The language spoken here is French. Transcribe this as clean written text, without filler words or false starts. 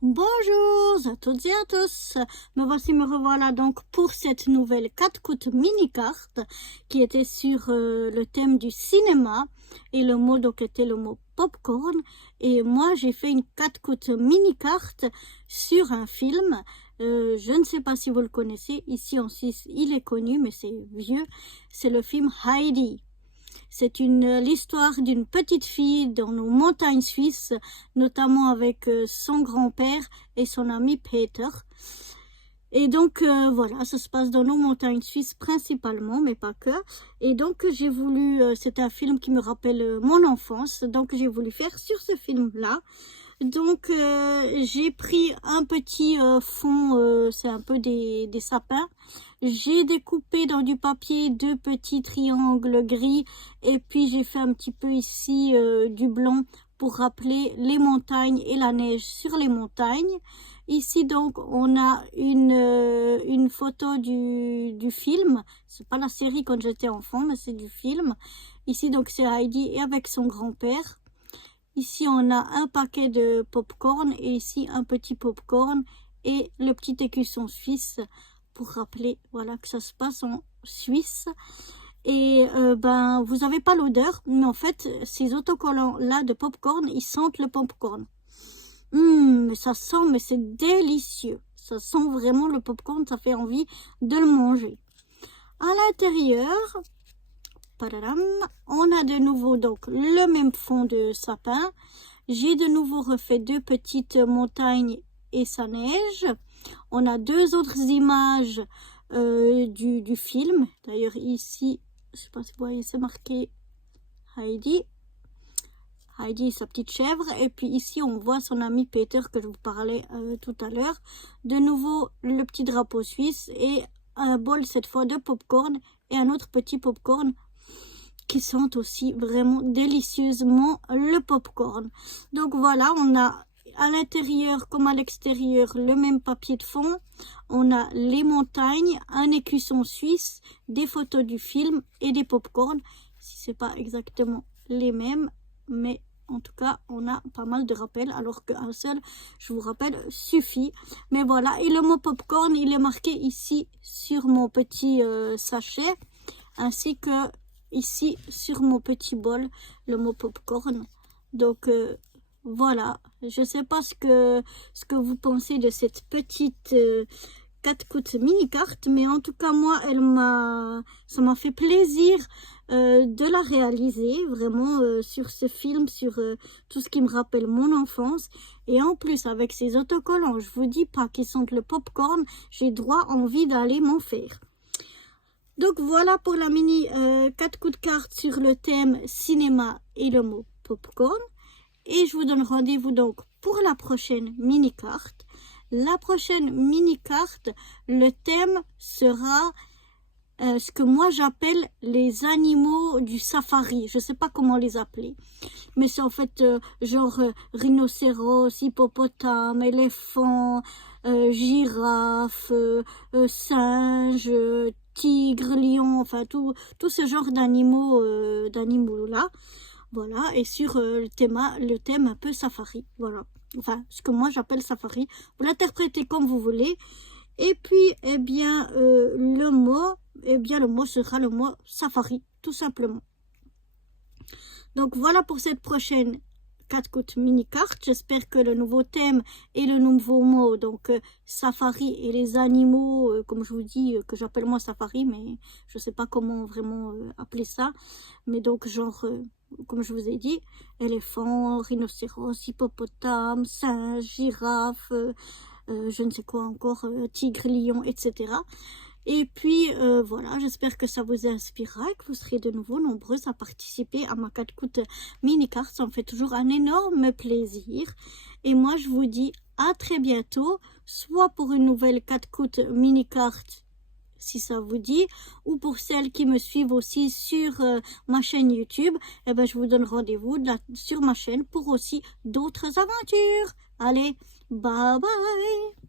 Bonjour à toutes et à tous, me revoilà donc pour cette nouvelle 4 coups mini-carte qui était sur le thème du cinéma et le mot donc était le mot popcorn et moi j'ai fait une 4 coups mini-carte sur un film, je ne sais pas si vous le connaissez, ici en Suisse il est connu mais c'est vieux, c'est le film Heidi. C'est l'histoire d'une petite fille dans nos montagnes suisses, notamment avec son grand-père et son ami Peter. Et donc voilà, ça se passe dans nos montagnes suisses principalement, mais pas que. Et donc j'ai voulu, c'est un film qui me rappelle mon enfance, donc j'ai voulu faire sur ce film-là. Donc j'ai pris un petit fond, c'est un peu des sapins. J'ai découpé dans du papier 2 petits triangles gris et puis j'ai fait un petit peu ici du blanc pour rappeler les montagnes et la neige sur les montagnes. Ici donc on a une photo du film, c'est pas la série quand j'étais enfant mais c'est du film. Ici donc c'est Heidi et avec son grand-père. Ici, on a un paquet de popcorn et ici un petit popcorn et le petit écusson suisse pour rappeler voilà, que ça se passe en Suisse. Et vous n'avez pas l'odeur, mais en fait, ces autocollants-là de popcorn, ils sentent le popcorn. Mais ça sent, mais c'est délicieux. Ça sent vraiment le popcorn, ça fait envie de le manger. À l'intérieur, on a de nouveau donc le même fond de sapin. J'ai de nouveau refait 2 petites montagnes et sa neige. On a 2 autres images du film. D'ailleurs ici, je sais pas si vous voyez, c'est marqué Heidi. Heidi et sa petite chèvre. Et puis ici, on voit son ami Peter que je vous parlais tout à l'heure. De nouveau, le petit drapeau suisse et un bol cette fois de popcorn et un autre petit popcorn qui sentent aussi vraiment délicieusement le popcorn. Donc voilà, on a à l'intérieur comme à l'extérieur le même papier de fond. On a les montagnes, un écusson suisse, des photos du film et des popcorn. Si c'est pas exactement les mêmes, mais en tout cas, on a pas mal de rappels, alors qu'un seul, je vous rappelle, suffit. Mais voilà, et le mot popcorn, il est marqué ici sur mon petit sachet, ainsi que ici sur mon petit bol le mot popcorn. Donc voilà, je sais pas ce que vous pensez de cette petite 4 coups mini carte, mais en tout cas moi ça m'a fait plaisir de la réaliser vraiment sur ce film, sur tout ce qui me rappelle mon enfance. Et en plus avec ces autocollants, je vous dis pas qu'ils sentent le popcorn, j'ai droit envie d'aller m'en faire. Donc voilà pour la mini 4 coups de carte sur le thème cinéma et le mot popcorn. Et je vous donne rendez-vous donc pour la prochaine mini carte. La prochaine mini carte, le thème sera ce que moi j'appelle les animaux du safari. Je sais pas comment les appeler. Mais c'est en fait genre rhinocéros, hippopotame, éléphant, girafe, singe, tigre, lion, enfin tout ce genre d'animaux là. Voilà, et sur le thème un peu safari. Voilà. Enfin, ce que moi j'appelle safari. Vous l'interprétez comme vous voulez. Et puis, eh bien, le mot sera le mot safari, tout simplement. Donc voilà pour cette prochaine 4 coups mini cartes. J'espère que le nouveau thème et le nouveau mot, donc safari et les animaux, comme je vous dis, que j'appelle moi safari, mais je sais pas comment vraiment appeler ça. Mais donc genre, comme je vous ai dit, éléphant, rhinocéros, hippopotame, singe, girafe, je ne sais quoi encore, tigre, lion, etc. Et puis voilà, j'espère que ça vous inspirera et que vous serez de nouveau nombreux à participer à ma 4 coups mini carte. Ça me fait toujours un énorme plaisir. Et moi, je vous dis à très bientôt, soit pour une nouvelle 4 coups mini carte, si ça vous dit, ou pour celles qui me suivent aussi sur ma chaîne YouTube, eh ben, je vous donne rendez-vous sur ma chaîne pour aussi d'autres aventures. Allez, bye bye!